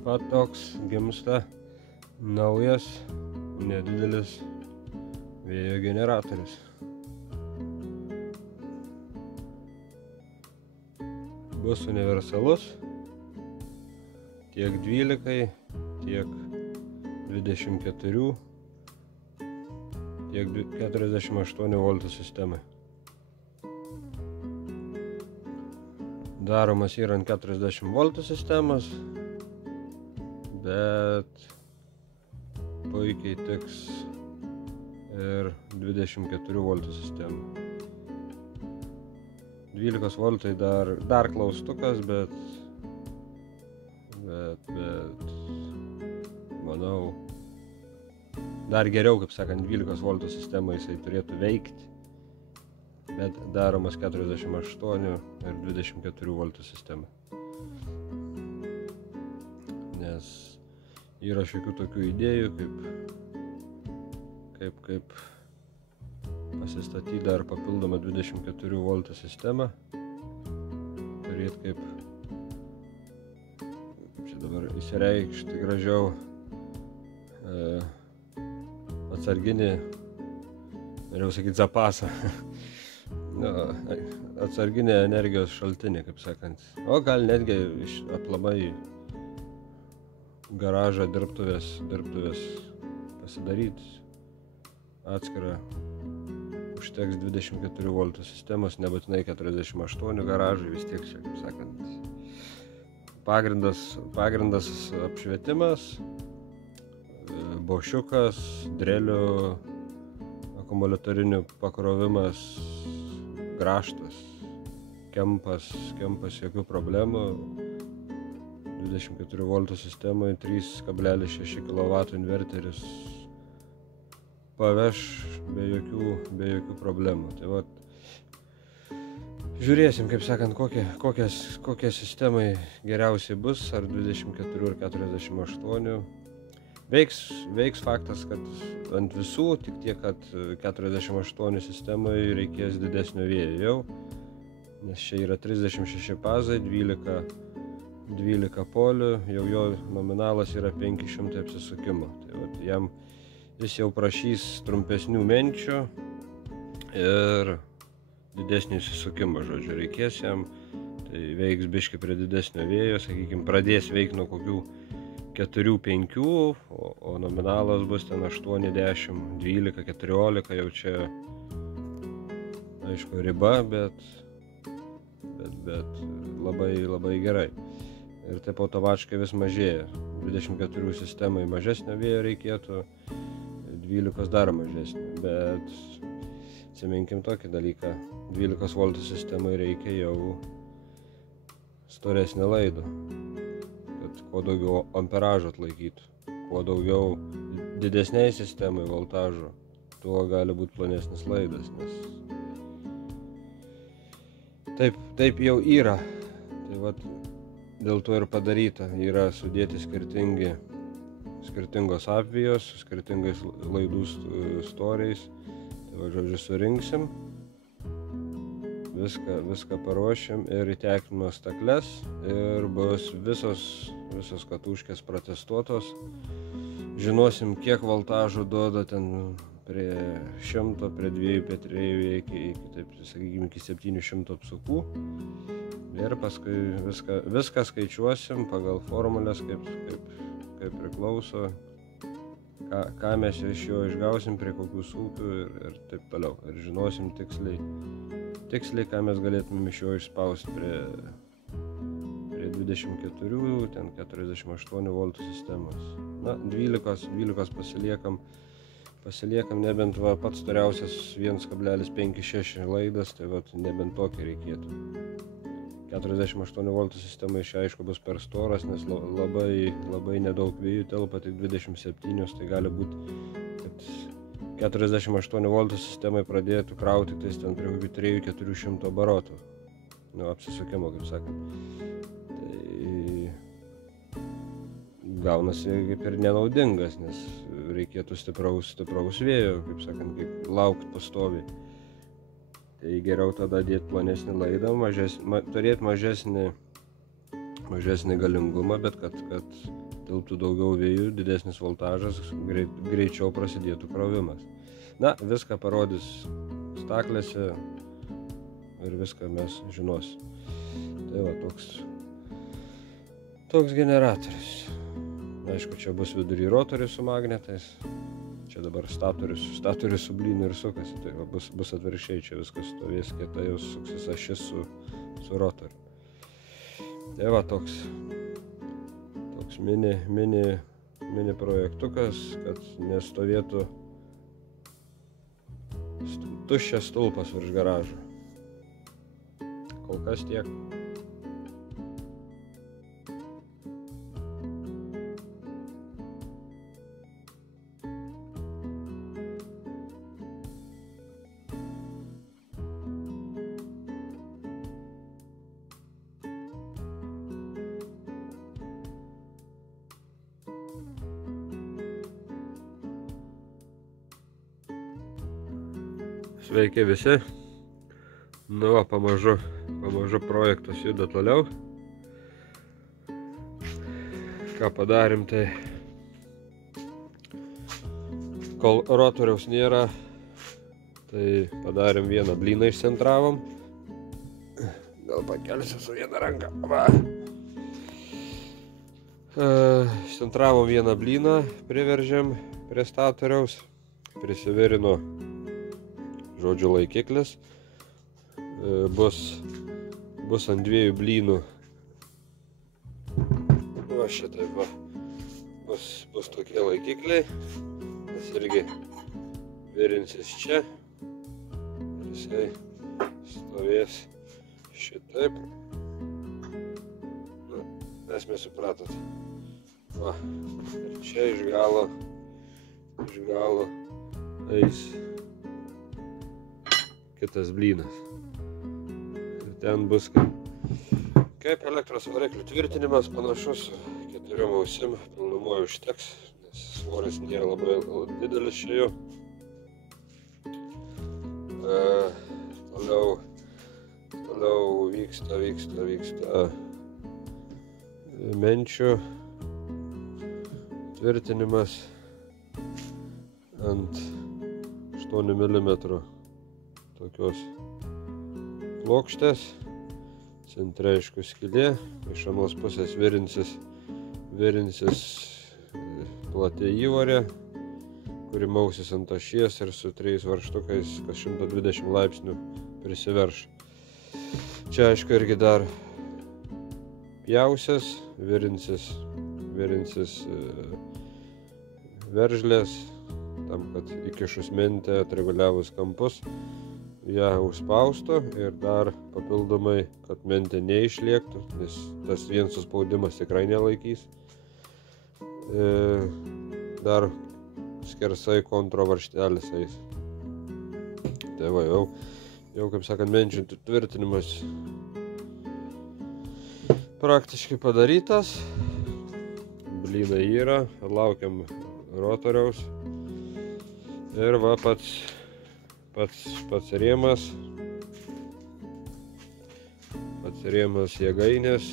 Va toks gimsta naujas, nedidelis vėjo generatorius. Bus universalus tiek 12, tiek 24, tiek 48 voltų sistemai. Daromas yra ant 40 voltų sistemos, bet puikiai tiks ir 24 voltų sistema. 12 voltai dar klaustukas, bet manau, dar geriau, kaip sakant, 12 voltų sistema jisai turėtų veikti, bet daromas 48 ir 24 voltų sistema. Nes yra šiokių tokių idėjų, kaip pasistatyti dar papildomą 24 voltų sistemą, turėti kaip čia dabar įsireikšti gražiau atsarginį, norėjau sakyti, zapasą, atsarginį energijos šaltinį, kaip sakant, o gal netgi aplamai garažą dirbtuvės pasidaryti atskirą. Užteks 24 voltų sistemos, nebūtinai 48 garažai, vis tiek čia, kaip sakant, pagrindas apšvietimas, bošiukas, drelių, akumuliatorinių pakrovimas, grąžtas, kempas, jokių problemų. 24 voltų sistemoje 3,6 kW inverteris paveš be jokių problemų. Tai vat, žiūrėsim, kaip sakant, kokie sistemai geriausiai bus, ar 24 ar 48. Veiks faktas, kad ant visų, tik tiek, kad 48 sistemai reikės didesnio vėjo jau, nes čia yra 36 pazai, 12 polių, jau jo nominalas yra 500 apsisukimo. Tai vat, jis jau prašys trumpesnių menčių ir didesnį įsisukimą, žodžiu, reikės jam, tai veiks biškį prie didesnio vėjo, sakykime, pradės veikti nuo kokių 4-5, o nominalas bus ten 8, 10, 12, 14, jau čia, aišku, riba, bet labai gerai. Ir taip automatiškai vis mažėja. 24 sistemai mažesnio vėjo reikėtų, 12 dar mažesnio, bet atsiminkim tokį dalyką, 12 voltų sistemai reikia jau storesnį laidą, kad kuo daugiau amperažo atlaikytų, kuo daugiau didesniai sistemai voltažo, tuo gali būti plonesnis laidas, nes taip jau yra. Tai vat, dėl to ir padaryta, yra sudėti skirtingos apvijos, skirtingais laidų storiais. Tai va, žodžiu, surinksim, viską paruošim ir įtekinimo stakles ir bus visos katuškės protestuotos. Žinosim, kiek voltažų duoda ten prie 100, prie 2, prie 3, iki 700 apsukų. Ir paskui viską skaičiuosim pagal formulės, kaip priklauso, ką mes iš jo išgausim, prie kokių sūkių ir taip toliau. Ir žinosim tiksliai, ką mes galėtumėm iš jo išspausti prie 24, ten 48 voltų sistemos. Na, 12 pasiliekam, nebent va, pats storiausias 1,56 laidas, tai va, nebent tokį reikėtų. 48 voltų sistema iš aišku bus per storas, nes labai nedaug vėjų telpa, tik 27, tai gali būti, kad 48 voltų sistemai pradėtų krauti ten prie 300-400 barotų, apsisukimo, kaip sakant. Tai gaunasi kaip ir nenaudingas, nes reikėtų stipraus vėjo, kaip sakant, kaip laukti pastoviai. Tai geriau tada dėti plonesnį laidą, turėti mažesnį galingumą, bet kad tilptų daugiau vėjų, didesnis voltažas, greičiau prasidėtų krovimas. Na, viską parodys staklėse ir viską mes žinosim. Tai va, toks generatorius. Aišku, čia bus vidury rotorius su magnetais. Čia dabar statorius su blynu ir sukasi. Tai va, bus atvirkščiai, čia viskas stovės kietai, jau suksis ašis su rotoriu. Tai va, toks mini projektukas, kad nestovėtų tuščias stulpas virš garažo. Kol kas tiek. Sveiki visi. Nu, va, pamažu projektas juda toliau. Ką padarėm, tai kol rotoriaus nėra, tai padarėm vieną blyną, išcentravom. Gal pakelsiu su viena ranka. Va. Išcentravom vieną blyną, priveržėm prie statoriaus, prisivirino, žodžiu, laikiklis. Bus ant dviejų blynų. Va, šitaip va. Bus tokie laikikliai. Tas irgi virinsis čia. Ir jisai stovės šitaip. Na, esmė supratot. Va. Ir čia iš galo eis kitas blynas. Ir ten bus kaip elektros variklių tvirtinimas, panašus, 4 ausim, pilnumoje užteks, nes svoris nėra labai didelis čia jau. Toliau vyksta menčių tvirtinimas ant 8 mm tokios plokštės, centre aišku skylė, iš anos pusės virinsis platė įvorė, kuri mausis ant ašies ir su 3 varžtukais, kas 120 laipsnių prisiverš. Čia aišku irgi dar pjausis, virinsis veržlės, tam, kad įkišus mentę, atreguliavus kampus, ją užspaustų ir dar papildomai, kad mentė neišliektų, nes tas vien suspaudimas tikrai nelaikys. Dar skersai kontro varžtelis eis. Tai va, jau kaip sakant, menčių tvirtinimas praktiškai padarytas. Blynai yra, laukiam rotoriaus. Ir va, pats rėmas jėgainės.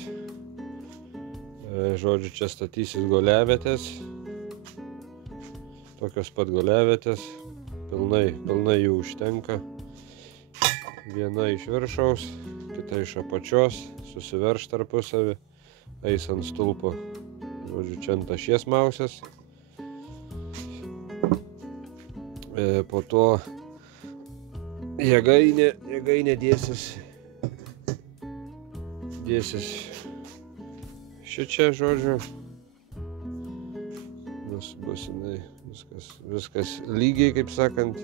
Žodžiu, čia statysis goliavietės. Tokios pat goliavietės. Pilnai jų užtenka. Viena iš viršaus, kita iš apačios. Susiverš tarpusavį. Eis ant stulpo. Žodžiu, čia ant ašies mausis. Po to jėgainė dėsis šičia, žodžiu. Bus jinai viskas lygiai, kaip sakant,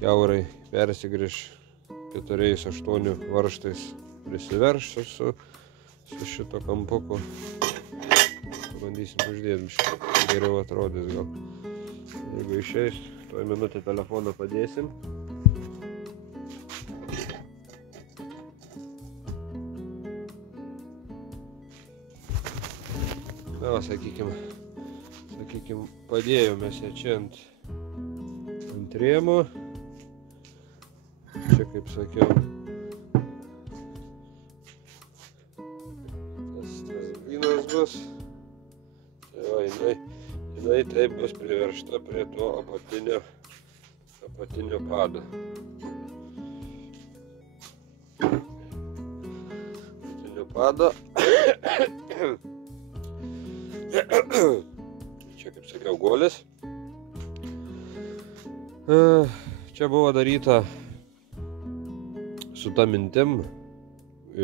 kiaurai persigrįš 4-8 varžtais, prisiverš su šito kampuku. Pabandysim uždėti, geriau atrodys gal. Jeigu išeis, tuoj minutę telefoną padėsim. Na, sakykim, padėjome čia ant rėmo. Čia, kaip sakiau, tas blynas bus. jinai taip bus priveršta prie to apatinio pado. Čia, kaip sakiau, guolis. Čia buvo daryta su ta mintim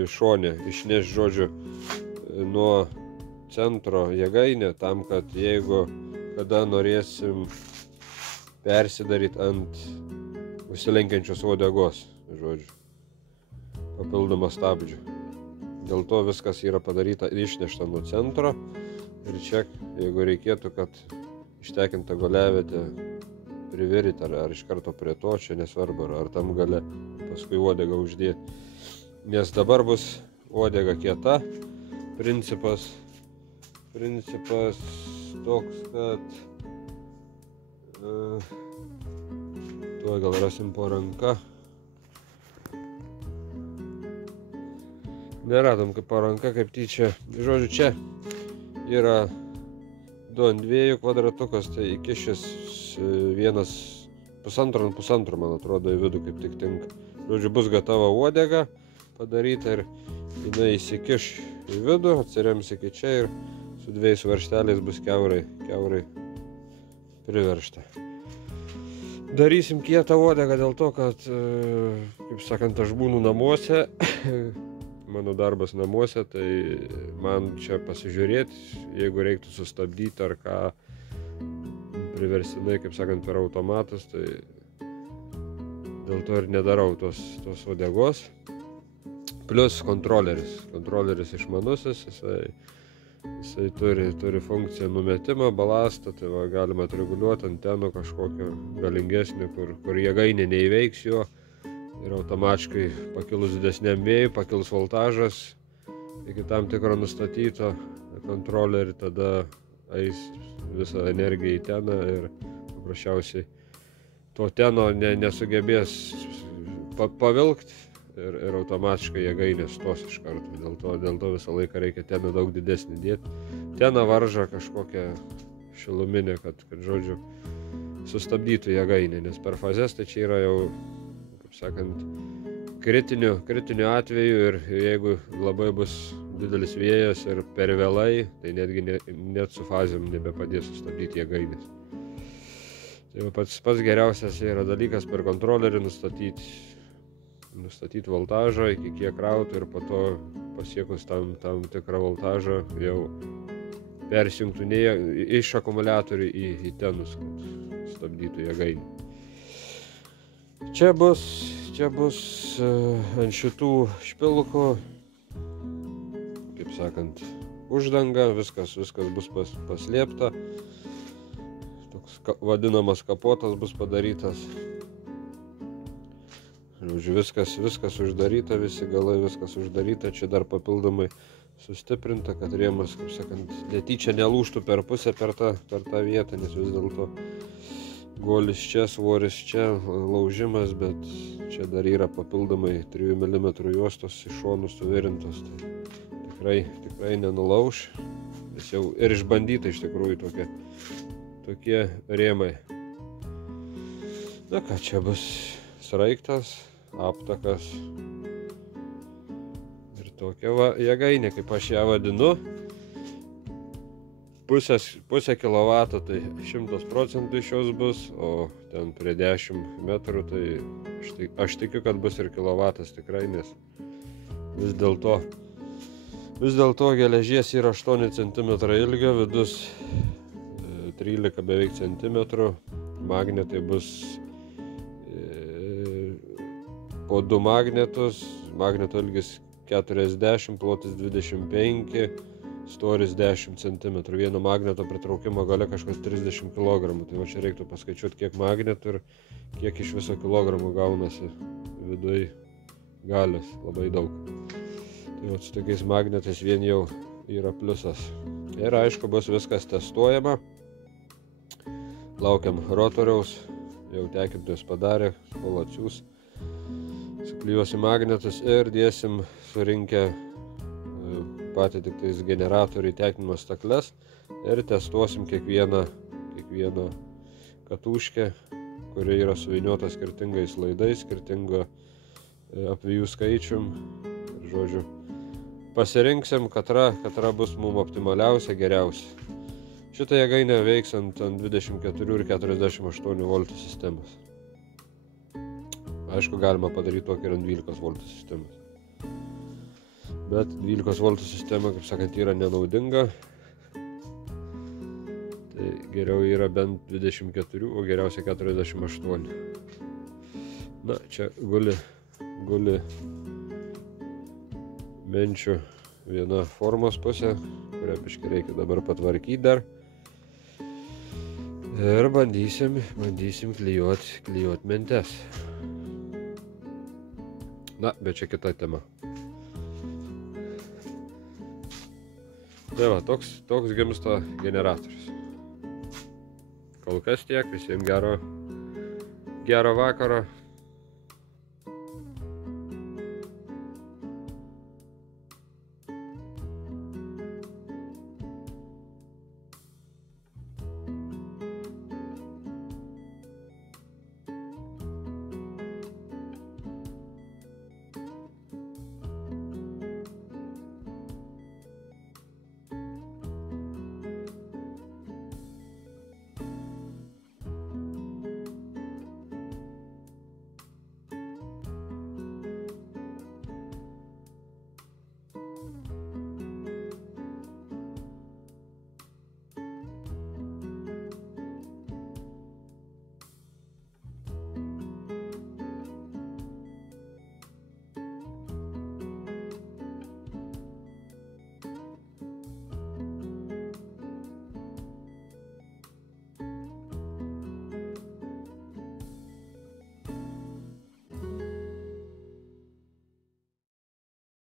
šone išneš, žodžiu, nuo centro jėgainę, tam, kad jeigu kada norėsim persidaryt ant užsilenkiančios uodegos, žodžiu, papildomą stabdžių. Dėl to viskas yra padaryta išnešta nuo centro ir čia, jeigu reikėtų, kad ištekintą guoliavietę privirti ar iš karto prie to, čia nesvarbu, ar tam gale paskui uodegą uždėti. Nes dabar bus uodega kieta, principas toks, kad tuo gal rasim po ranka. Neradom kaip po ranka, kaip tyčia. Žodžiu, čia yra 2 ant 2 kvadratukas, tai įkišęs 1,5 ant 1,5, man atrodo, į vidų kaip tik tinka. Žodžiu, bus gatava uodega padaryta ir jinai įsikiš į vidų, atsirems iki čia ir su 2 varžteliais bus kiaurai priveršta. Darysim kietą uodegą dėl to, kad, kaip sakant, aš būnu namuose, mano darbas namuose, tai man čia pasižiūrėti, jeigu reiktų sustabdyti ar ką priverstinai, kaip sakant, per automatus, tai dėl to ir nedarau tos uodegos. Plius kontroleris išmanusis, jisai turi funkciją numetimo, balastą, tai va, galima atreguliuoti antenų kažkokio galingesnio, kur jėgainė neįveiks jo ir automatiškai pakilus didesniam vėjui, pakils voltažas iki tam tikro nustatyto kontrolerį, tada eis visą energiją į teną ir paprasčiausiai to teno nesugebės pavilkti ir automatiškai jėgainė stos iš karto. Dėl to visą laiką reikia teną daug didesnį dėti. Teną varžą kažkokią šiluminę, kad žodžiu, sustabdytų jėgainę, nes per fazes tai čia yra jau, kaip sakant, kritiniu atveju ir jeigu labai bus didelis vėjas ir per vėlai, tai netgi net su fazėm nebepadės sustabdyti jėgainės. Tai pats geriausias yra dalykas per kontrolerį nustatyti voltažą, iki kiek krautų ir po to pasiekus tam tikrą voltažą jau persijungtų iš akumuliatorių į tenus, kad stabdytų jėgainį. Čia bus ant šitų špilkų, kaip sakant, uždanga, viskas bus paslėpta. Toks vadinamas kapotas bus padarytas. Žodžiu, viskas uždaryta, visi galai, viskas uždaryta. Čia dar papildomai sustiprinta, kad rėmas, kaip sakant, netyčia nelūžtų per pusę per tą vietą, nes vis dėlto guolis čia, svoris čia, laužimas, bet čia dar yra papildomai 3 mm juostos iš šonų suvirintos. Tai tikrai nenulauš, nes jau ir išbandyta iš tikrųjų tokie rėmai. Na ką, čia bus sraigtas, aptakas ir tokia va jėgainė, kaip aš ją vadinu. Pusę kilovato, tai 100% iš jos bus, o ten prie 10 metrų, tai aš tikiu, kad bus ir kilovatas tikrai, nes vis dėlto geležies yra 8 cm ilgio, vidus 13 beveik centimetrų, magnetai bus po 2 magnetus, magneto ilgis 40, plotis 25, storis 10 cm. Vieno magneto pritraukimo gale kažkas 30 kg. Tai va čia reiktų paskaičiuoti, kiek magnetų ir kiek iš viso kilogramų gaunasi viduj galios. Labai daug. Tai va su tokiais magnetais vien jau yra pliusas. Ir aišku, bus viskas testuojama. Laukiam rotoriaus. Jau tekintojus padarė, kol atsiūs. Suklijuosim magnetus ir dėsim surinkę patį tik tais generatorių įtekinimo stakles ir testuosim kiekvieną katuškę, kuri yra suvyniota skirtingais laidais, skirtingo apvijų skaičium. Ir, žodžiu, pasirinksim, katra bus mums optimaliausia, geriausia. Šitą jėgainę veiks ant 24 ir 48 voltų sistemos. Aišku, galima padaryti tokį ir ant 12 voltų sistemos. Bet 12 voltų sistema, kaip sakant, yra nenaudinga. Tai geriau yra bent 24, o geriausia 48. Na, čia guli menčių viena formos pusė, kurią biškį reikia dabar patvarkyti dar. Ir bandysim klijuot mentes. Na, bet čia kita tema. Tai va, toks gimsta generatorius. Kol kas tiek, visiems gero vakaro.